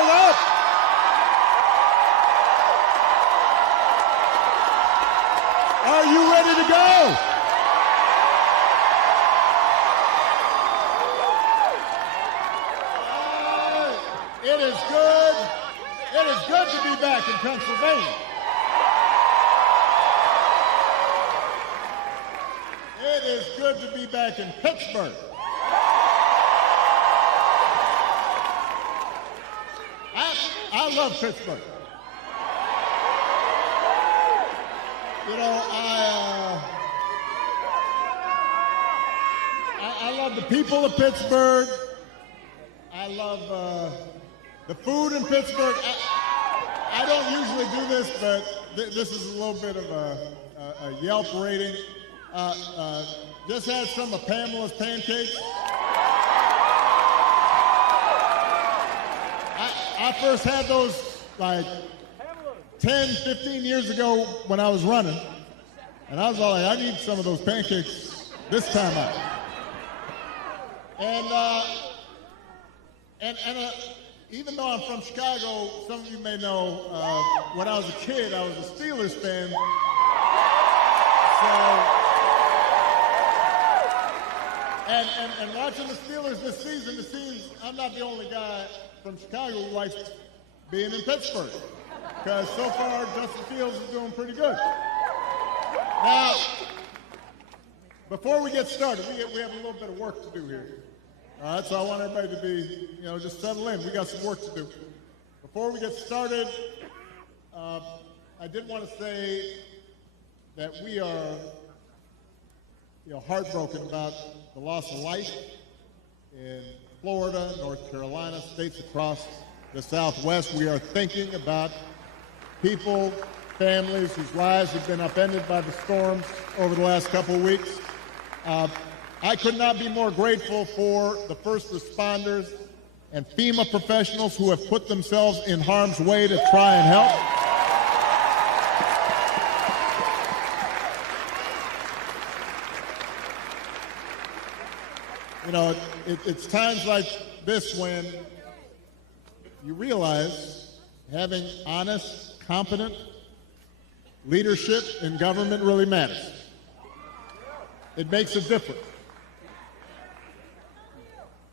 fired up. Are you ready to go? It is good. It is good to be back in Pennsylvania. It is good to be back in Pittsburgh. I love Pittsburgh. You know, I love the people of Pittsburgh. I love the food in Pittsburgh. I don't usually do this, but this is a little bit of a Yelp rating. Just had some of Pamela's pancakes. I first had those like 10, 15 years ago when I was running. And I was all like, I need some of those pancakes this time out. And even though I'm from Chicago, some of you may know, when I was a kid, I was a Steelers fan. So, and watching the Steelers this season, it seems I'm not the only guy from Chicago who likes being in Pittsburgh. Because so far, Justin Fields is doing pretty good. Now, before we get started, we have a little bit of work to do here. All right, so I want everybody to be, just settle in. We got some work to do. Before we get started, I did want to say that we are, heartbroken about the loss of life in Florida, North Carolina, states across the Southwest. We are thinking about people, families whose lives have been upended by the storms over the last couple of weeks. I could not be more grateful for the first responders and FEMA professionals who have put themselves in harm's way to try and help. It's times like this when you realize having honest, competent leadership in government really matters. It makes a difference.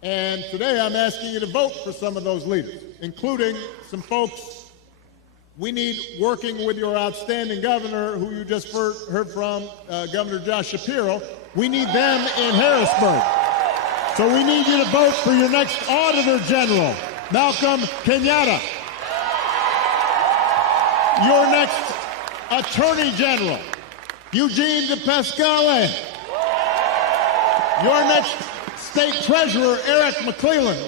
And today I'm asking you to vote for some of those leaders, including some folks we need working with your outstanding governor, who you just heard from, Governor Josh Shapiro. We need them in Harrisburg. So we need you to vote for your next Auditor General, Malcolm Kenyatta. Your next Attorney General, Eugene DePasquale. Your next State Treasurer, Eric McClellan.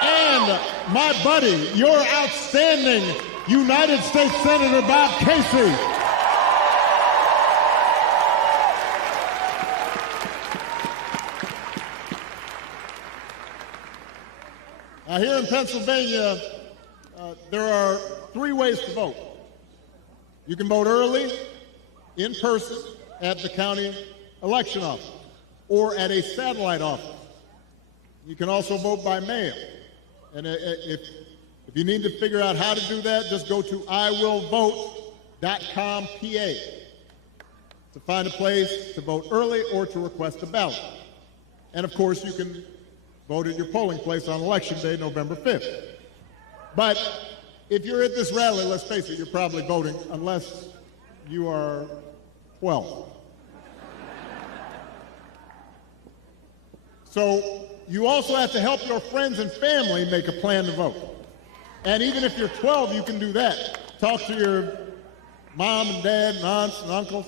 And my buddy, your outstanding United States Senator Bob Casey. Now, here in Pennsylvania, there are 3 ways to vote. You can vote early, in person, at the county election office, or at a satellite office. You can also vote by mail. And if you need to figure out how to do that, just go to iwillvote.com PA to find a place to vote early or to request a ballot. And of course, you can vote at your polling place on Election Day, November 5th. But if you're at this rally, let's face it, you're probably voting unless you are 12. So you also have to help your friends and family make a plan to vote. And even if you're 12, you can do that. Talk to your mom and dad and aunts and uncles,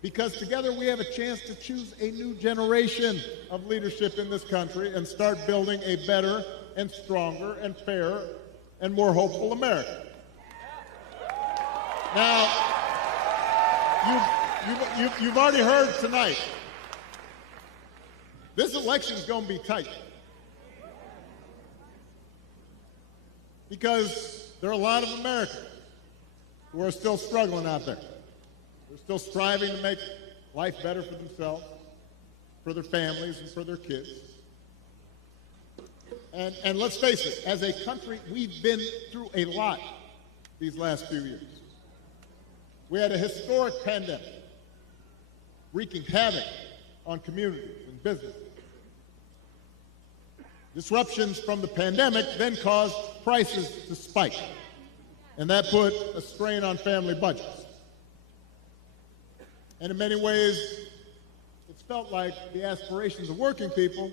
because together we have a chance to choose a new generation of leadership in this country and start building a better and stronger and fairer and more hopeful America. Now, you've already heard tonight, this election is going to be tight, because there are a lot of Americans who are still struggling out there. They're still striving to make life better for themselves, for their families, and for their kids. And let's face it, as a country, we've been through a lot these last few years. We had a historic pandemic wreaking havoc on communities and businesses. Disruptions from the pandemic then caused prices to spike, and that put a strain on family budgets. And in many ways, it's felt like the aspirations of working people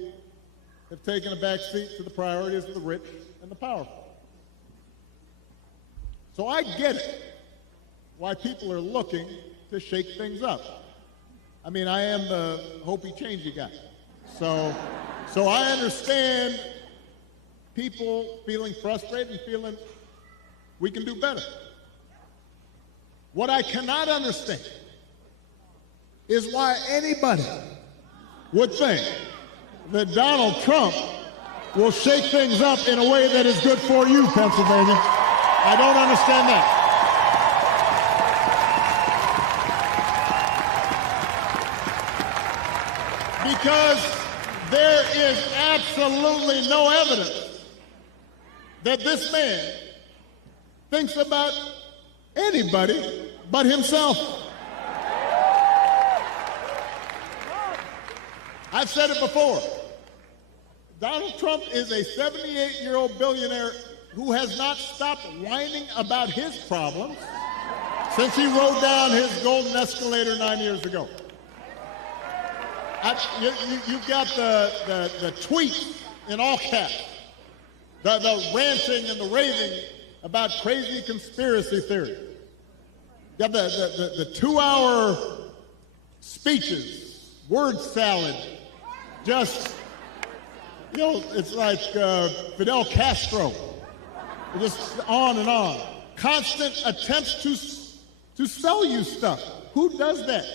have taken a back seat to the priorities of the rich and the powerful. So I get it, why people are looking to shake things up. I mean, I am the hopey-changey guy. So I understand people feeling frustrated and feeling we can do better. What I cannot understand is why anybody would think that Donald Trump will shake things up in a way that is good for you, Pennsylvania. I don't understand that. Because there is absolutely no evidence that this man thinks about anybody but himself. I've said it before. Donald Trump is a 78-year-old billionaire who has not stopped whining about his problems since he rode down his golden escalator 9 years ago. You've got the tweets in all caps, the ranting and the raving about crazy conspiracy theories. You got the 2-hour speeches, word salad, just, it's like Fidel Castro, just on and on. Constant attempts to sell you stuff. Who does that?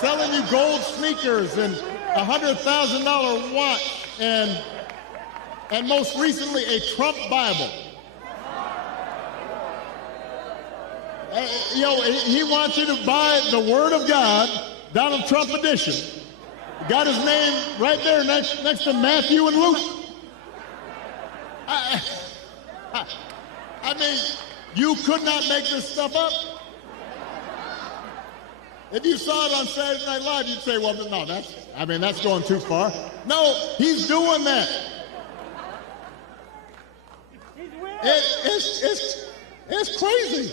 Selling you gold sneakers and a $100,000 watch and most recently a Trump Bible. He wants you to buy the Word of God, Donald Trump edition. Got his name right there next to Matthew and Luke. I mean, you could not make this stuff up. If you saw it on Saturday Night Live, you'd say, well, no, that's going too far. No, he's doing that. It's crazy.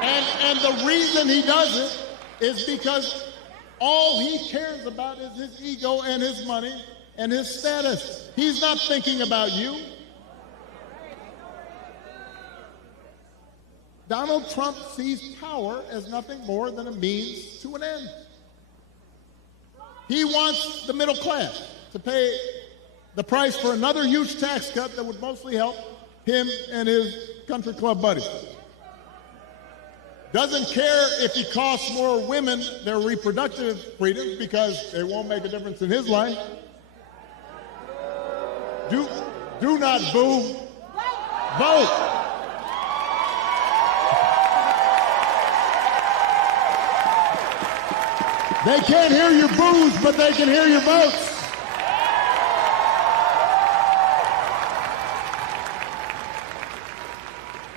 And the reason he does it is because all he cares about is his ego and his money and his status. He's not thinking about you. Donald Trump sees power as nothing more than a means to an end. He wants the middle class to pay the price for another huge tax cut that would mostly help him and his country club buddies. Doesn't care if he costs more women their reproductive freedoms because it won't make a difference in his life. Do not boo. Vote. They can't hear your boos, but they can hear your votes.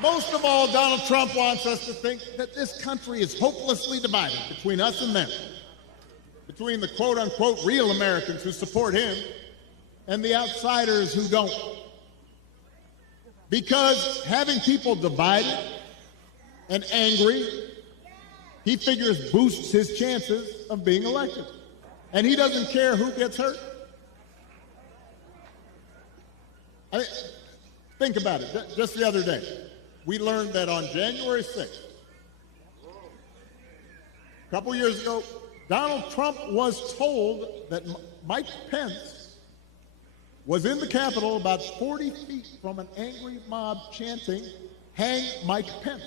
Most of all, Donald Trump wants us to think that this country is hopelessly divided between us and them, between the quote-unquote real Americans who support him and the outsiders who don't. Because having people divided and angry, he figures boosts his chances of being elected. And he doesn't care who gets hurt. Think about it. Just the other day, we learned that on January 6th, a couple years ago, Donald Trump was told that Mike Pence was in the Capitol about 40 feet from an angry mob chanting, "Hang Mike Pence."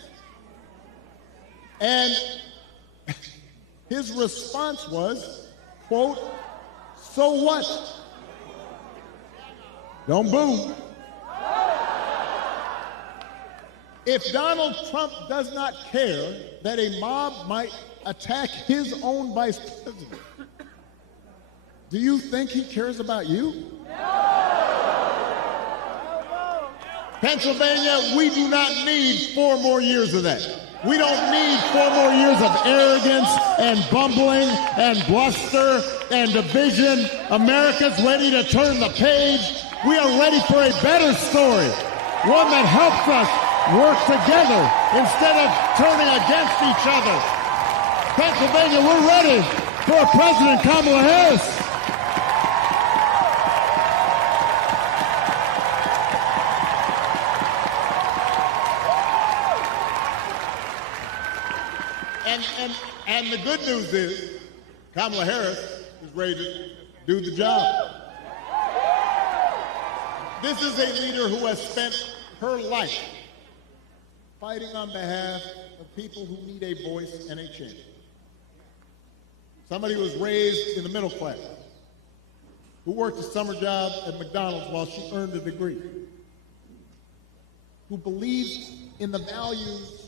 And his response was, quote, "So what? Don't boo." If Donald Trump does not care that a mob might attack his own vice president, do you think he cares about you? No! Pennsylvania, we do not need 4 more years of that. We don't need 4 more years of arrogance and bumbling and bluster and division. America's ready to turn the page. We are ready for a better story, one that helps us work together instead of turning against each other. Pennsylvania, we're ready for President Kamala Harris. And the good news is Kamala Harris is ready to do the job. This is a leader who has spent her life fighting on behalf of people who need a voice and a champion. Somebody who was raised in the middle class, who worked a summer job at McDonald's while she earned a degree, who believes in the values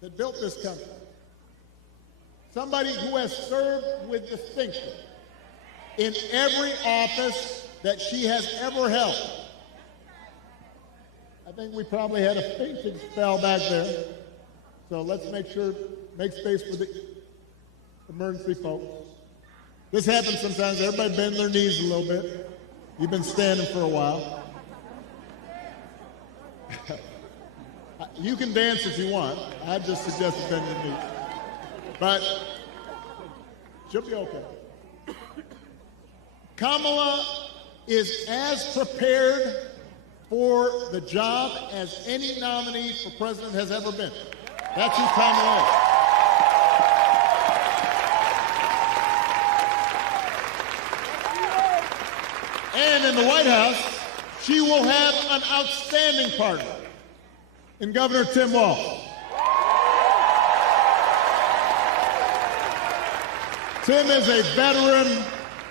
that built this country. Somebody who has served with distinction in every office that she has ever held. I think we probably had a fainting spell back there. So let's make space for the emergency folks. This happens sometimes. Everybody bend their knees a little bit. You've been standing for a while. You can dance if you want. I just suggest bend your knees. But she'll be okay. Kamala is as prepared for the job as any nominee for president has ever been. That's who Kamala is. And in the White House, she will have an outstanding partner in Governor Tim Walz. Tim is a veteran,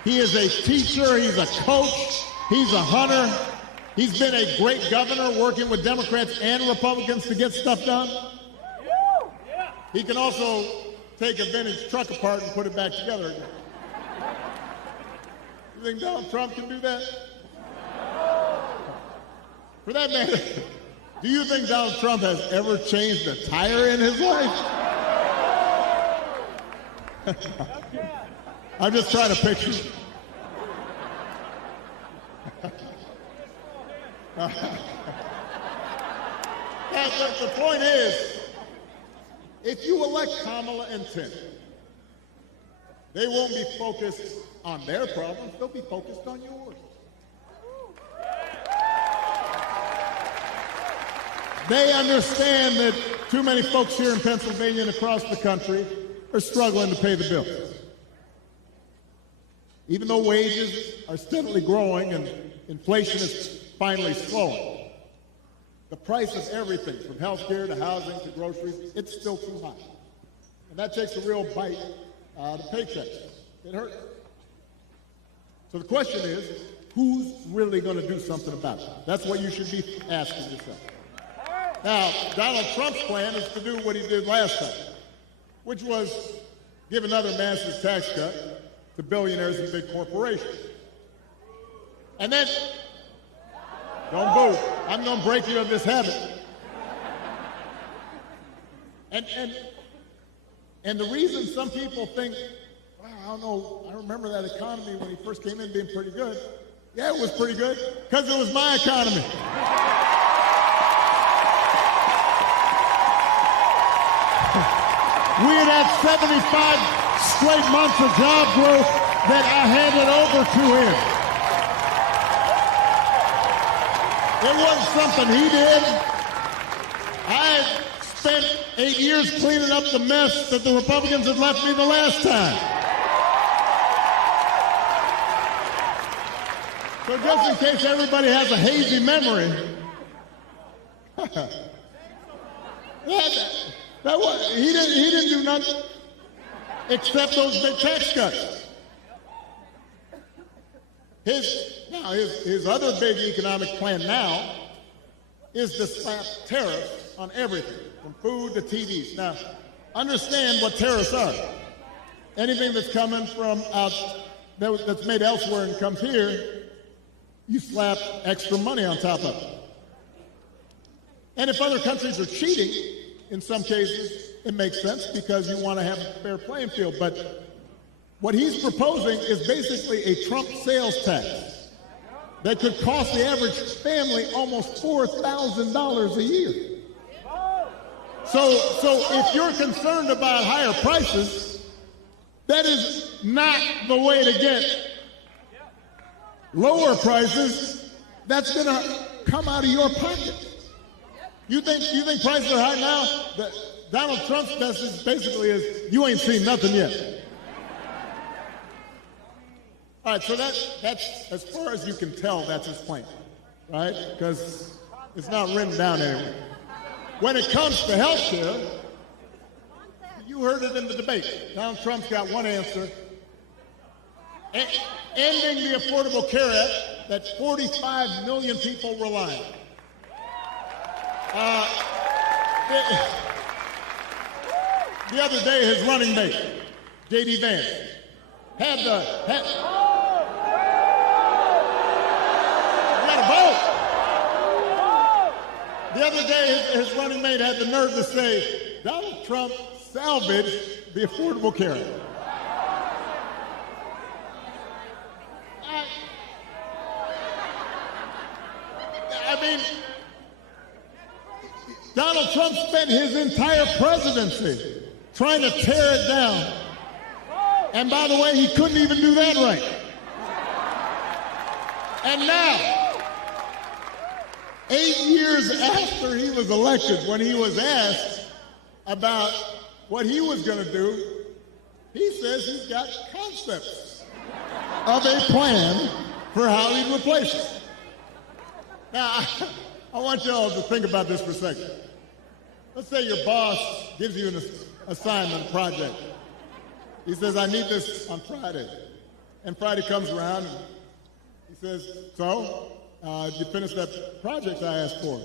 he is a teacher, he's a coach, he's a hunter. He's been a great governor working with Democrats and Republicans to get stuff done. He can also take a vintage truck apart and put it back together again. You think Donald Trump can do that? For that matter, do you think Donald Trump has ever changed a tire in his life? I'm just trying to picture. The point is, if you elect Kamala and Tim, they won't be focused on their problems, they'll be focused on yours. They understand that too many folks here in Pennsylvania and across the country are struggling to pay the bills. Even though wages are steadily growing and inflation is finally slowing, the price of everything, from health care to housing to groceries, it's still too high. And that takes a real bite out of paychecks. It hurts. So the question is, who's really going to do something about it? That's what you should be asking yourself. Now, Donald Trump's plan is to do what he did last time, which was give another massive tax cut to billionaires and big corporations. And then, don't boo, I'm going to break you of this habit. And the reason some people think, wow, I don't know, I remember that economy when he first came in being pretty good. Yeah, it was pretty good, because it was my economy. We had had 75 straight months of job growth that I handed over to him. It wasn't something he did. I spent 8 years cleaning up the mess that the Republicans had left me the last time. So just in case everybody has a hazy memory, he didn't do nothing except those big tax cuts. His other big economic plan now is to slap tariffs on everything, from food to TVs. Now, understand what tariffs are. Anything that's coming from that's made elsewhere and comes here, you slap extra money on top of it. And if other countries are cheating, in some cases, it makes sense because you want to have a fair playing field. But what he's proposing is basically a Trump sales tax that could cost the average family almost $4,000 a year. So if you're concerned about higher prices, that is not the way to get lower prices. That's going to come out of your pocket. You think prices are high now? Donald Trump's message basically is, you ain't seen nothing yet. All right, so that's as far as you can tell, that's his plan, right? Because it's not written down anywhere. When it comes to health care, you heard it in the debate. Donald Trump's got one answer. Ending the Affordable Care Act that 45 million people rely on. The other day, his running mate, J.D. Vance, had you gotta vote. The other day, his running mate had the nerve to say, Donald Trump salvaged the Affordable Care Act. I mean, Donald Trump spent his entire presidency trying to tear it down. And by the way, he couldn't even do that right. And now, 8 years after he was elected, when he was asked about what he was going to do, he says he's got concepts of a plan for how he'd replace it. Now, I want you all to think about this for a second. Let's say your boss gives you an assignment, project. He says, I need this on Friday. And Friday comes around and he says, so, did you finish that project I asked for?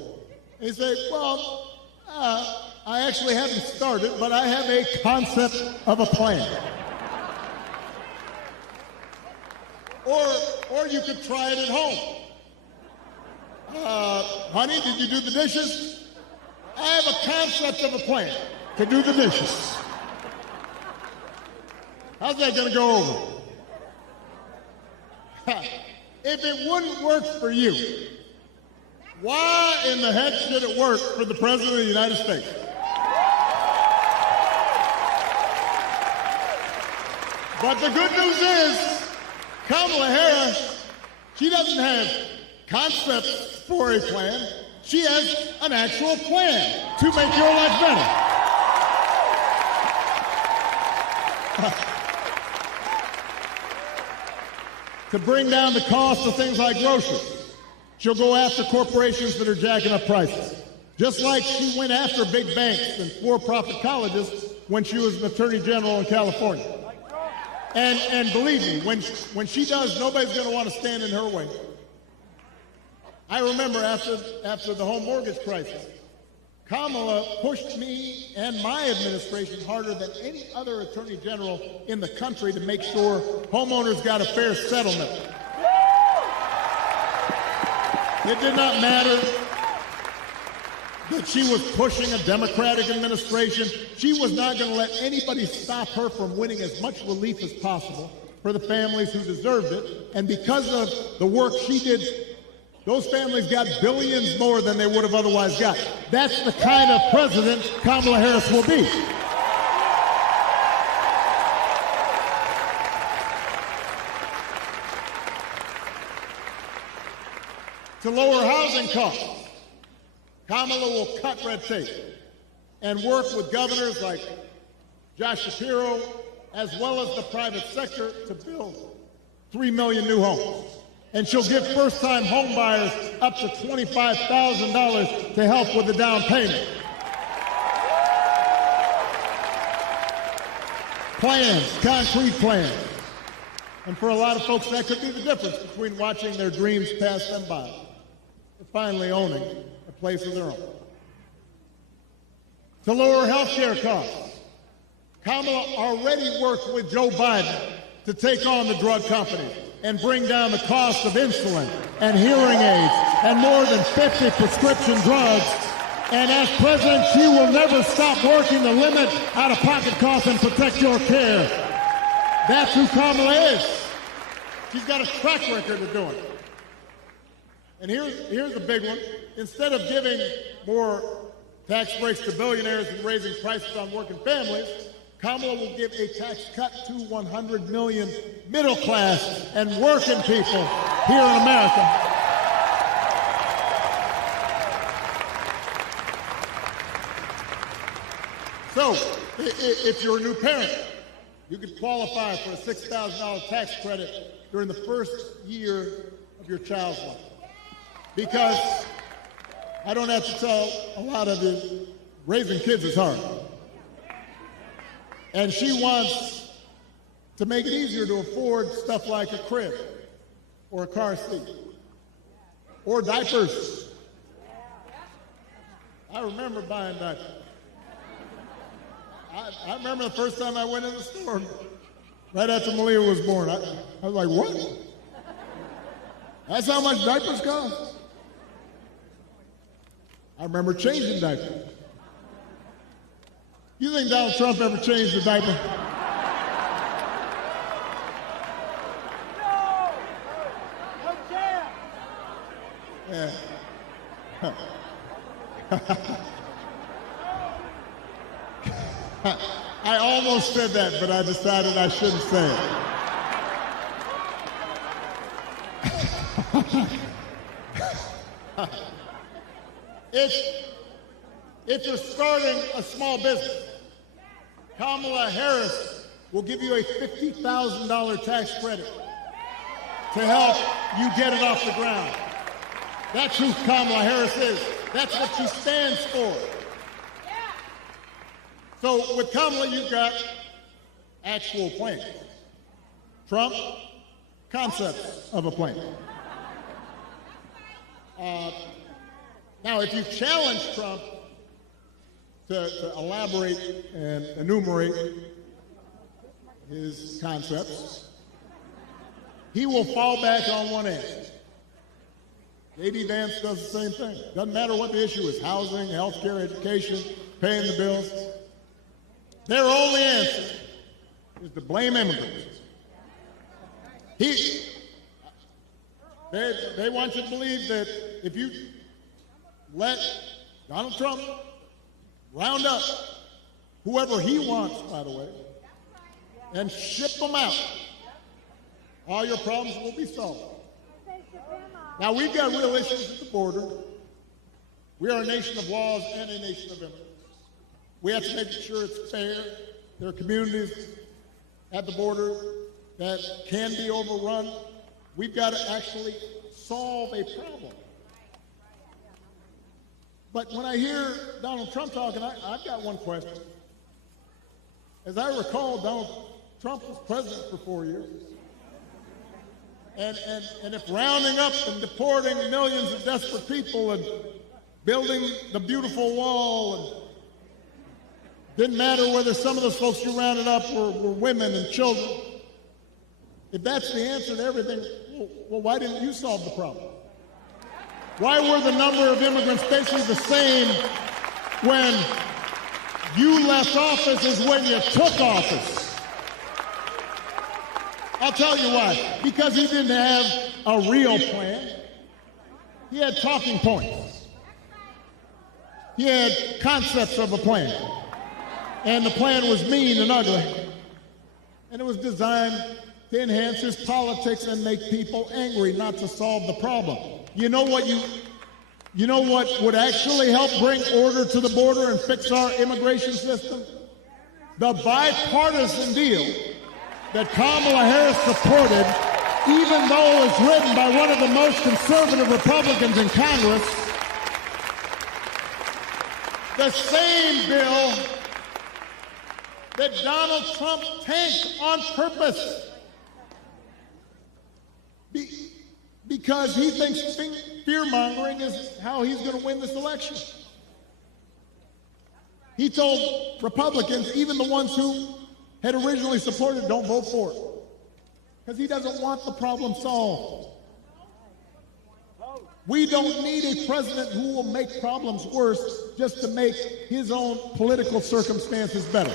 And he says, well, I actually haven't started, but I have a concept of a plan. Or you could try it at home. Honey, did you do the dishes? I have a concept of a plan to do the dishes. How's that going to go over? If it wouldn't work for you, why in the heck should it work for the President of the United States? But the good news is, Kamala Harris, she doesn't have concepts for a plan. She has an actual plan to make your life better. To bring down the cost of things like groceries. She'll go after corporations that are jacking up prices. Just like she went after big banks and for-profit colleges when she was an attorney general in California. And believe me, when she does, nobody's going to want to stand in her way. I remember after the home mortgage crisis, Kamala pushed me and my administration harder than any other attorney general in the country to make sure homeowners got a fair settlement. It did not matter that she was pushing a Democratic administration. She was not going to let anybody stop her from winning as much relief as possible for the families who deserved it. And because of the work she did, those families got billions more than they would have otherwise got. That's the kind of president Kamala Harris will be. To lower housing costs, Kamala will cut red tape and work with governors like Josh Shapiro, as well as the private sector, to build 3 million new homes. And she'll give first-time home buyers up to $25,000 to help with the down payment. Plans, concrete plans. And for a lot of folks, that could be the difference between watching their dreams pass them by and finally owning a place of their own. To lower health care costs, Kamala already worked with Joe Biden to take on the drug companies and bring down the cost of insulin and hearing aids and more than 50 prescription drugs And as president, she will never stop working to limit out-of-pocket costs and protect your care. That's who Kamala is. She's got a track record of doing it. And here's the big one. Instead of giving more tax breaks to billionaires and raising prices on working families, Kamala will give a tax cut to 100 million middle class and working people here in America. So, if you're a new parent, you could qualify for a $6,000 tax credit during the first year of your child's life. Because I don't have to tell a lot of you, raising kids is hard. And she wants to make it easier to afford stuff like a crib or a car seat or diapers. I remember buying diapers. I remember the first time I went in the store, right after Malia was born. I was like, what? That's how much diapers cost? I remember changing diapers. You think Donald Trump ever changed a diaper? No! No chance! Yeah. I almost said that, but I decided I shouldn't say it. If you're starting a small business, Kamala Harris will give you a $50,000 tax credit to help you get it off the ground. That's who Kamala Harris is. That's what she stands for. So with Kamala, you've got actual plans. Trump, concepts of a plan. Now, if you challenge Trump to elaborate and enumerate his concepts, he will fall back on one answer. J.D. Vance does the same thing. Doesn't matter what the issue is, housing, health care, education, paying the bills. Their only answer is to blame immigrants. They want you to believe that if you let Donald Trump round up whoever he wants, by the way, and ship them out, all your problems will be solved. Now, we've got real issues at the border. We are a nation of laws and a nation of immigrants. We have to make sure it's fair. There are communities at the border that can be overrun. We've got to actually solve a problem. But when I hear Donald Trump talking, I've got one question. As I recall, Donald Trump was president for 4 years. And if rounding up and deporting millions of desperate people and building the beautiful wall, and didn't matter whether some of those folks you rounded up were women and children, if that's the answer to everything, well, why didn't you solve the problem? Why were the number of immigrants basically the same when you left office as when you took office? I'll tell you why. Because he didn't have a real plan. He had talking points. He had concepts of a plan. And the plan was mean and ugly. And it was designed to enhance his politics and make people angry, not to solve the problem. You know what would actually help bring order to the border and fix our immigration system? The bipartisan deal that Kamala Harris supported, even though it was written by one of the most conservative Republicans in Congress, the same bill that Donald Trump tanked on purpose because he thinks fear-mongering is how he's going to win this election. He told Republicans, even the ones who had originally supported, don't vote for it, because he doesn't want the problem solved. We don't need a president who will make problems worse just to make his own political circumstances better.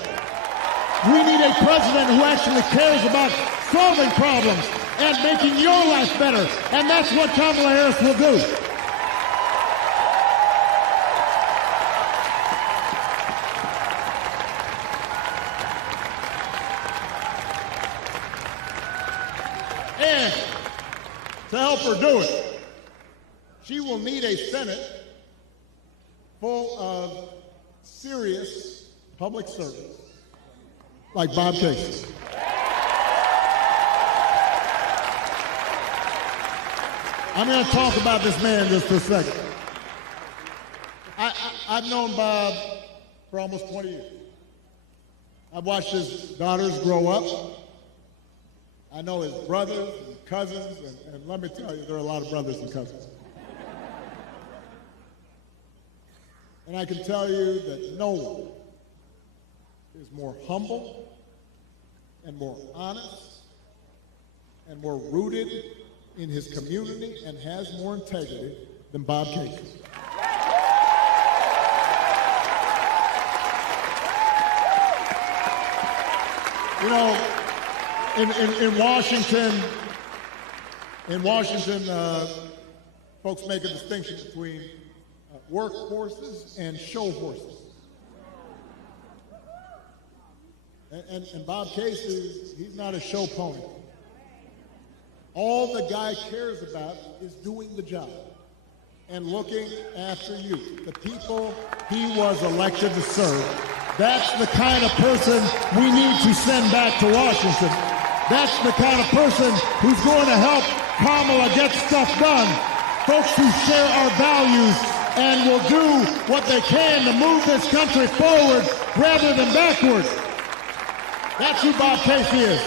We need a president who actually cares about solving problems and making your life better. And that's what Kamala Harris will do. And to help her do it, she will need a Senate full of serious public servants like Bob Casey. I'm going to talk about this man just for a second. I've known Bob for almost 20 years. I've watched his daughters grow up. I know his brothers and cousins, and let me tell you, there are a lot of brothers and cousins. And I can tell you that no one is more humble and more honest and more rooted in his community and has more integrity than Bob Casey. You know, in Washington, folks make a distinction between work horses and show horses. And Bob Casey, he's not a show pony. All the guy cares about is doing the job and looking after you, the people he was elected to serve. That's the kind of person we need to send back to Washington. That's the kind of person who's going to help Kamala get stuff done. Folks who share our values and will do what they can to move this country forward rather than backward. That's who Bob Casey is.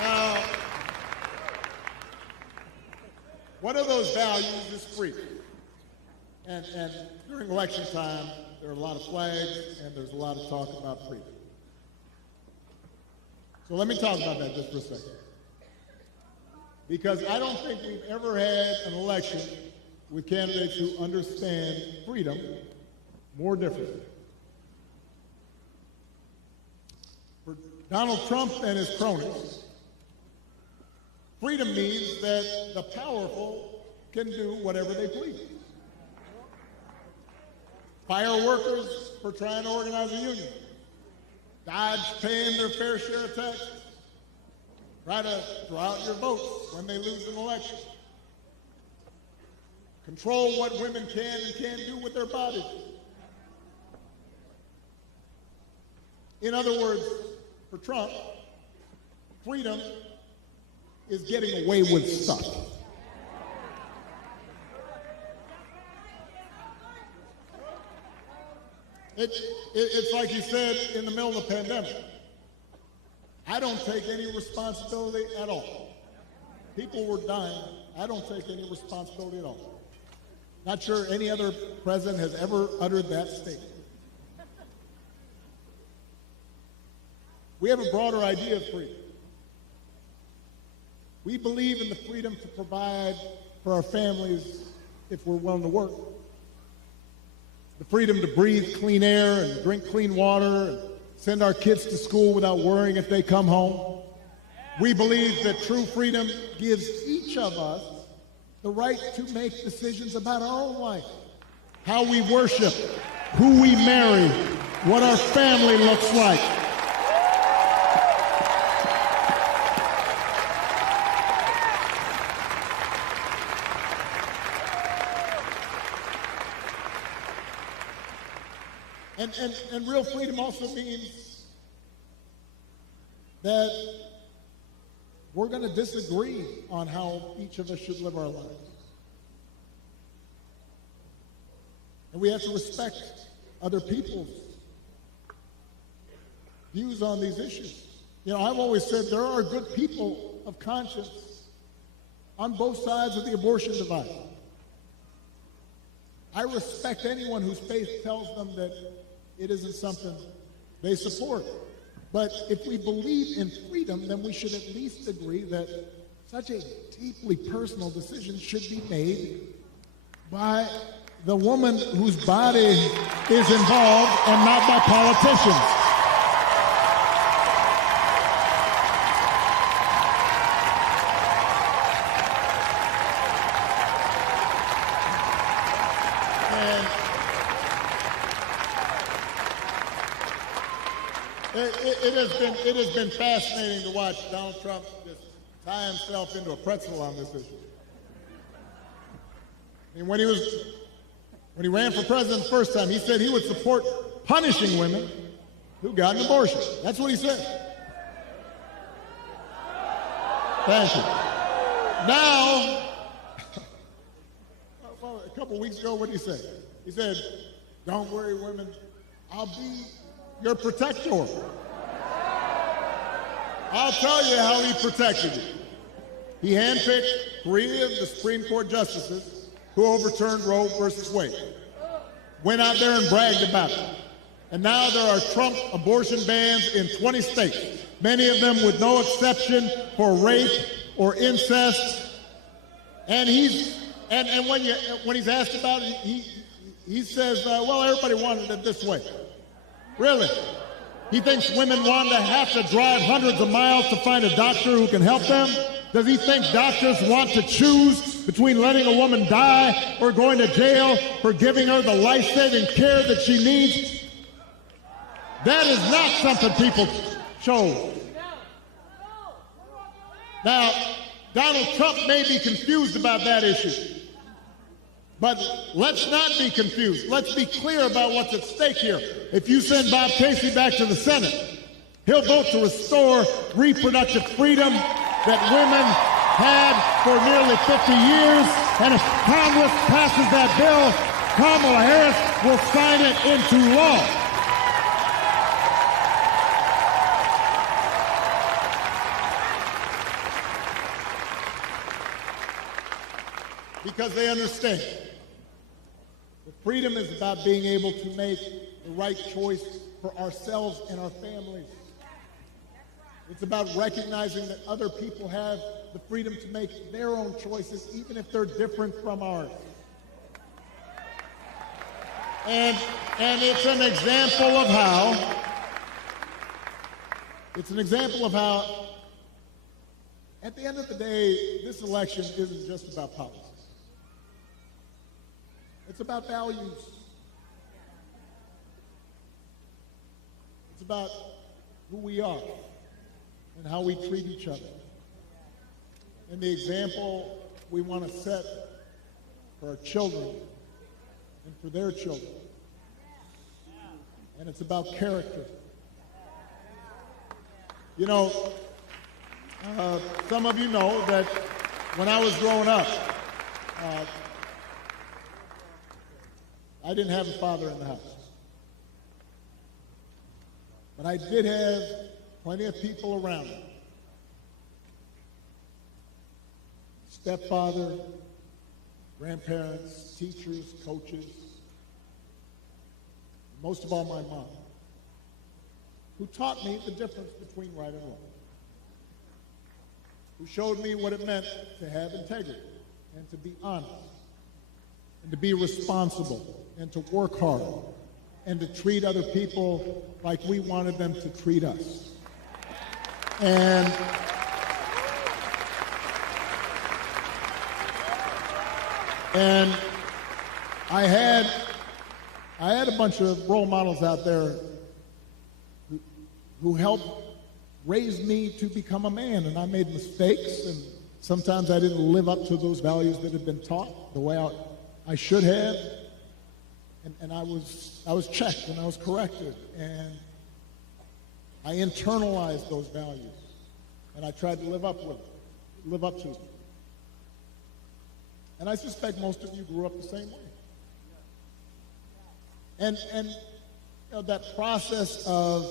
Now, one of those values is freedom. And during election time, there are a lot of flags and there's a lot of talk about freedom. So let me talk about that just for a second. Because I don't think we've ever had an election with candidates who understand freedom more differently. For Donald Trump and his cronies, freedom means that the powerful can do whatever they please. Fire workers for trying to organize a union. Dodge paying their fair share of taxes. Try to draw out your votes when they lose an election. Control what women can and can't do with their bodies. In other words, for Trump, freedom is getting away with stuff. It's like he said in the middle of the pandemic. I don't take any responsibility at all. People were dying. I don't take any responsibility at all. Not sure any other president has ever uttered that statement. We have a broader idea of freedom. We believe in the freedom to provide for our families if we're willing to work. The freedom to breathe clean air and drink clean water and send our kids to school without worrying if they come home. We believe that true freedom gives each of us the right to make decisions about our own life, how we worship, who we marry, what our family looks like. And real freedom also means that we're going to disagree on how each of us should live our lives. And we have to respect other people's views on these issues. You know, I've always said there are good people of conscience on both sides of the abortion divide. I respect anyone whose faith tells them that it isn't something they support. But if we believe in freedom, then we should at least agree that such a deeply personal decision should be made by the woman whose body is involved and not by politicians. It has been fascinating to watch Donald Trump just tie himself into a pretzel on this issue. I mean, when he ran for president the first time, he said he would support punishing women who got an abortion. That's what he said. Thank you. Now, well, a couple weeks ago, what did he say? He said, "Don't worry, women, I'll be your protector. I'll tell you how he protected you." He handpicked 3 of the Supreme Court justices who overturned Roe versus Wade. Went out there and bragged about it. And now there are Trump abortion bans in 20 states, many of them with no exception for rape or incest. And when he's asked about it, he says, well, everybody wanted it this way. Really? He thinks women want to have to drive hundreds of miles to find a doctor who can help them? Does he think doctors want to choose between letting a woman die or going to jail for giving her the life-saving care that she needs? That is not something people chose. Now, Donald Trump may be confused about that issue. But let's not be confused. Let's be clear about what's at stake here. If you send Bob Casey back to the Senate, he'll vote to restore reproductive freedom that women had for nearly 50 years. And if Congress passes that bill, Kamala Harris will sign it into law. Because they understand that freedom is about being able to make the right choice for ourselves and our families. It's about recognizing that other people have the freedom to make their own choices, even if they're different from ours. And it's an example of how, at the end of the day, this election isn't just about politics. It's about values. It's about who we are and how we treat each other. And the example we want to set for our children and for their children. And it's about character. You know, some of you know that when I was growing up, I didn't have a father in the house. But I did have plenty of people around me. Stepfather, grandparents, teachers, coaches, most of all my mom, who taught me the difference between right and wrong, who showed me what it meant to have integrity and to be honest and to be responsible and to work hard and to treat other people like we wanted them to treat us. And I had a bunch of role models out there who helped raise me to become a man, and I made mistakes, and sometimes I didn't live up to those values that had been taught the way I should have, and I was checked and I was corrected, and I internalized those values, and I tried to live up to them. And I suspect most of you grew up the same way. And you know, that process of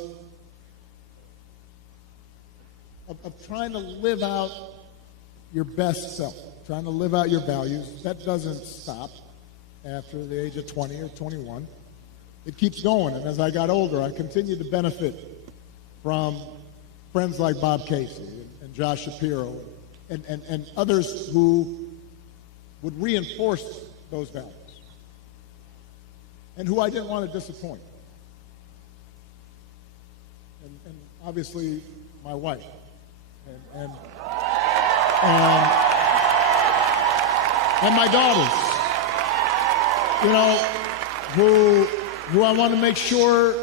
trying to live out your best self, trying to live out your values, that doesn't stop after the age of 20 or 21. it keeps going. And as I got older, I continued to benefit from friends like Bob Casey and Josh Shapiro and others who would reinforce those values and who I didn't want to disappoint. And obviously, my wife and my daughters, you know, who I want to make sure,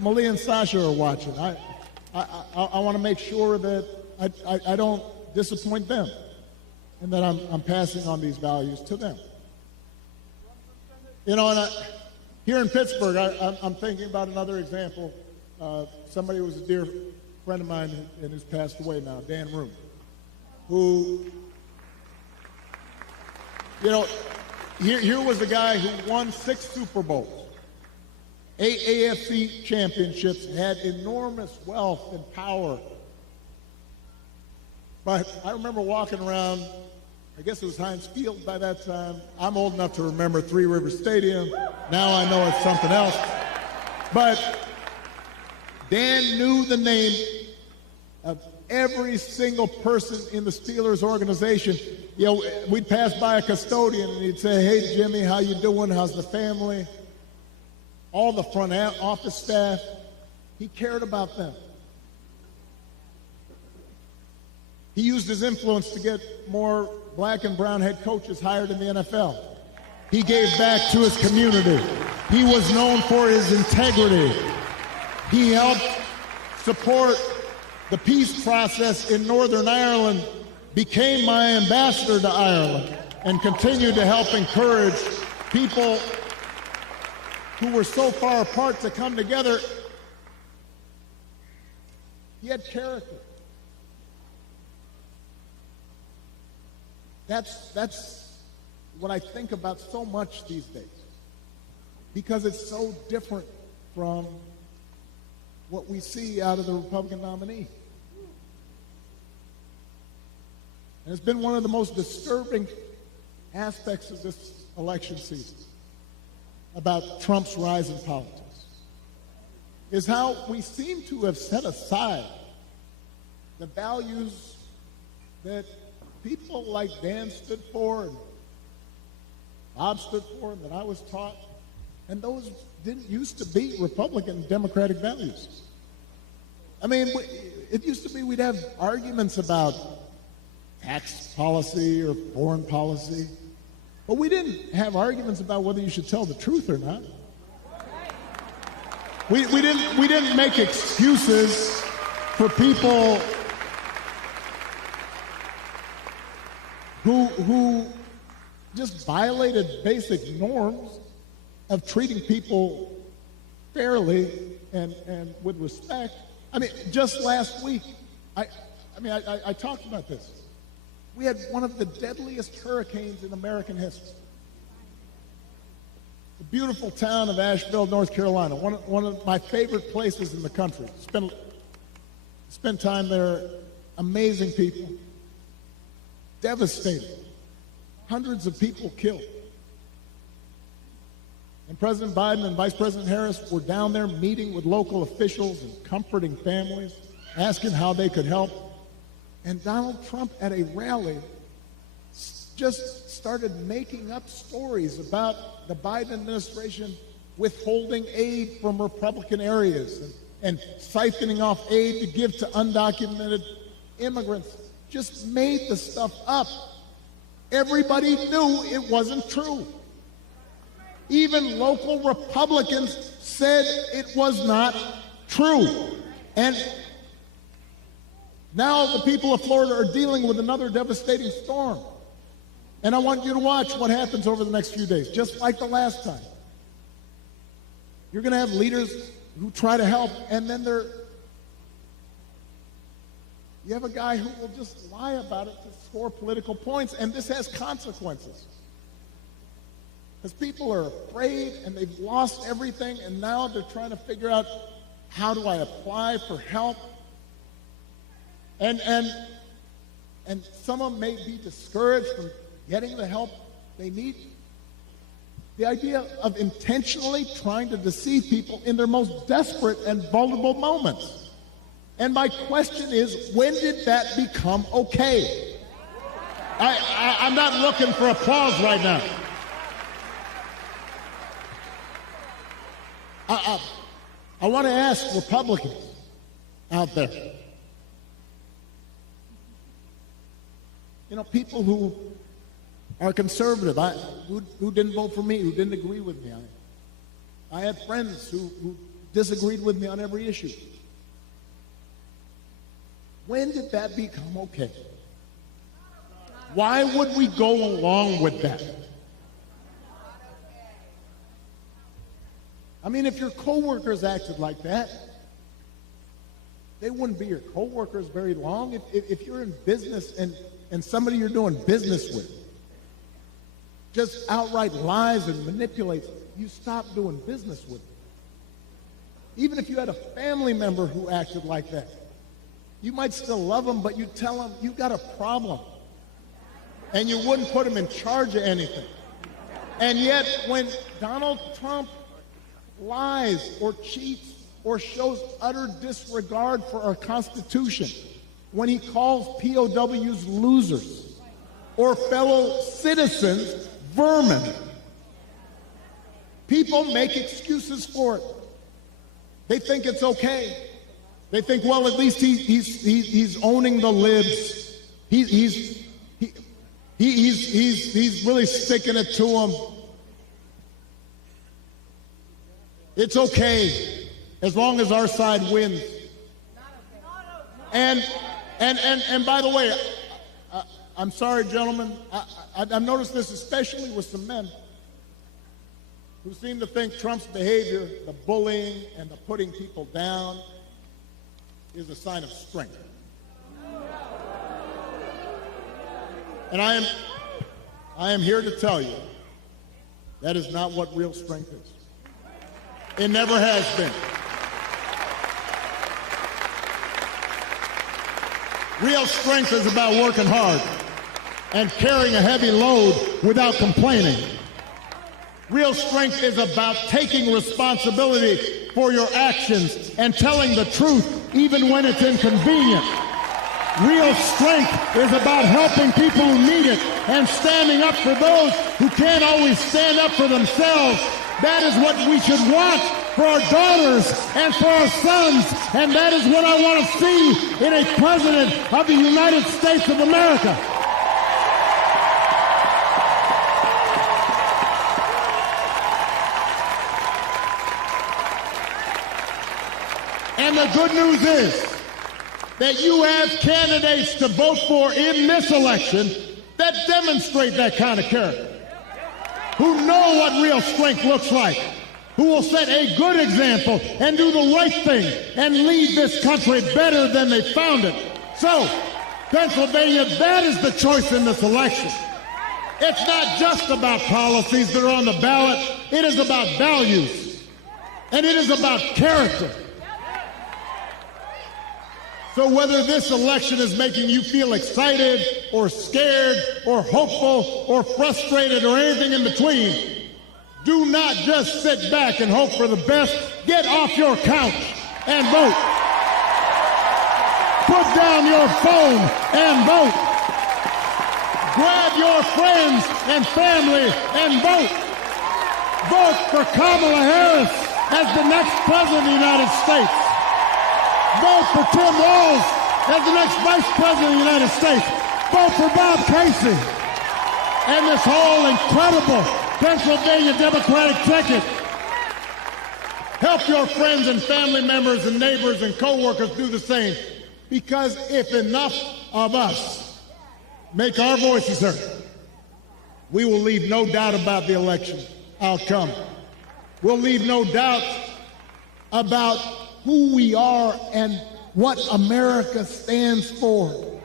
Malia and Sasha are watching. I want to make sure that I don't disappoint them and that I'm passing on these values to them. You know, and here in Pittsburgh, I'm thinking about another example. Somebody who was a dear friend of mine and who's passed away now, Dan Room, who, you know, here was a guy who won 6 Super Bowls, 8 AFC championships, had enormous wealth and power. But I remember walking around, I guess it was Heinz Field by that time. I'm old enough to remember Three Rivers Stadium. Now I know it's something else. But Dan knew the name of every single person in the Steelers organization. You know, we'd pass by a custodian and he'd say, "Hey, Jimmy, how you doing? How's the family?" All the front office staff, he cared about them. He used his influence to get more black and brown head coaches hired in the NFL. He gave back to his community. He was known for his integrity. He helped support the peace process in Northern Ireland, became my ambassador to Ireland, and continued to help encourage people who were so far apart to come together. He had character. That's what I think about so much these days, because it's so different from what we see out of the Republican nominee. And it's been one of the most disturbing aspects of this election season about Trump's rise in politics, is how we seem to have set aside the values that people like Dan stood for and Bob stood for and that I was taught, and those didn't used to be Republican Democratic values. I mean, it used to be we'd have arguments about tax policy or foreign policy, but we didn't have arguments about whether you should tell the truth or not. We didn't make excuses for people who just violated basic norms of treating people fairly and with respect. I mean, just last week, I talked about this. We had one of the deadliest hurricanes in American history. The beautiful town of Asheville, North Carolina, one of my favorite places in the country. Spent time there, amazing people. Devastating. Hundreds of people killed. And President Biden and Vice President Harris were down there meeting with local officials and comforting families, asking how they could help. And Donald Trump at a rally just started making up stories about the Biden administration withholding aid from Republican areas and siphoning off aid to give to undocumented immigrants. Just made the stuff up. Everybody knew it wasn't true. Even local Republicans said it was not true. And now the people of Florida are dealing with another devastating storm. And I want you to watch what happens over the next few days, just like the last time. You're going to have leaders who try to help, and then you have a guy who will just lie about it to score political points, and this has consequences. Because people are afraid, and they've lost everything, and now they're trying to figure out, how do I apply for help? And some of them may be discouraged from getting the help they need. The idea of intentionally trying to deceive people in their most desperate and vulnerable moments. And my question is, when did that become okay? I'm not looking for applause right now. I want to ask Republicans out there, you know, people who are conservative, who didn't vote for me, who didn't agree with me. I had friends who disagreed with me on every issue. When did that become okay? Why would we go along with that? I mean, if your coworkers acted like that, they wouldn't be your coworkers very long. If you're in business and somebody you're doing business with just outright lies and manipulates, you stop doing business with them. Even if you had a family member who acted like that, you might still love them, but you tell them you got a problem. And you wouldn't put them in charge of anything. And yet, when Donald Trump lies or cheats or shows utter disregard for our Constitution, when he calls POWs losers or fellow citizens vermin, people make excuses for it. They think it's okay. They think, well, at least he's owning the libs. He's really sticking it to them. It's okay as long as our side wins. And by the way, I'm sorry, gentlemen. I've noticed this especially with some men who seem to think Trump's behavior, the bullying and the putting people down, is a sign of strength. And I am here to tell you that is not what real strength is. It never has been. Real strength is about working hard and carrying a heavy load without complaining. Real strength is about taking responsibility for your actions and telling the truth even when it's inconvenient. Real strength is about helping people who need it and standing up for those who can't always stand up for themselves. That is what we should want for our daughters and for our sons, and that is what I want to see in a president of the United States of America. And the good news is that you have candidates to vote for in this election that demonstrate that kind of character, who know what real strength looks like, who will set a good example and do the right thing and lead this country better than they found it. So, Pennsylvania, that is the choice in this election. It's not just about policies that are on the ballot. It is about values, and it is about character. So whether this election is making you feel excited or scared or hopeful or frustrated or anything in between, do not just sit back and hope for the best. Get off your couch and vote. Put down your phone and vote. Grab your friends and family and vote. Vote for Kamala Harris as the next president of the United States. Vote for Tim Walz as the next vice president of the United States. Vote for Bob Casey and this whole incredible Pennsylvania Democratic ticket. Help your friends and family members and neighbors and co-workers do the same. Because if enough of us make our voices heard, we will leave no doubt about the election outcome. We'll leave no doubt about who we are and what America stands for.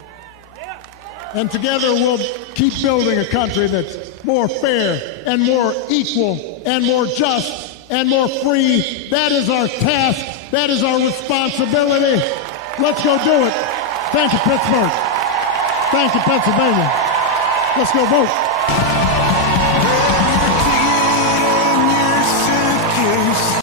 And together we'll keep building a country that's more fair and more equal and more just and more free. That is our task. That is our responsibility. Let's go do it. Thank you, Pittsburgh. Thank you, Pennsylvania. Let's go vote.